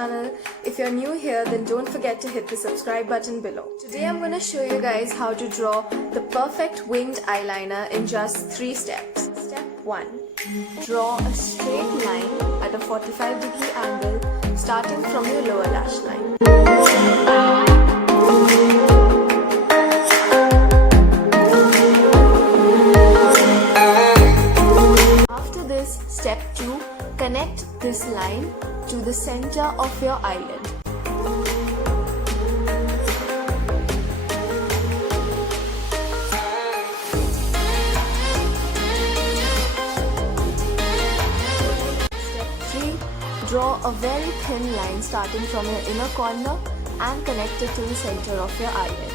channel. If you're new here, then don't forget to hit the subscribe button below. Today I'm going to show you guys how to draw the perfect winged eyeliner in just 3 steps. Step 1. Draw a straight line at a 45-degree angle starting from your lower lash line. After this, step 2, connect this line to the center of your eyelid. Step 3, draw a very thin line starting from your inner corner and connect it to the center of your eyelid.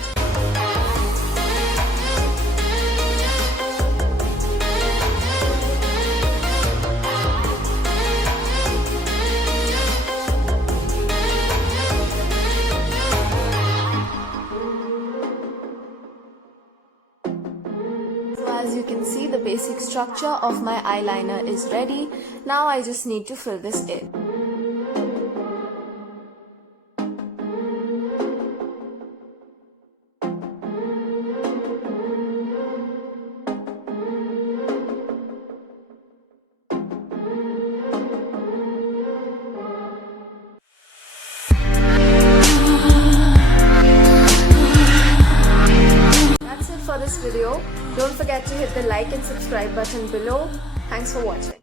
As you can see, the basic structure of my eyeliner is ready. Now I just need to fill this in. For this video, don't forget to hit the like and subscribe button below. Thanks for watching.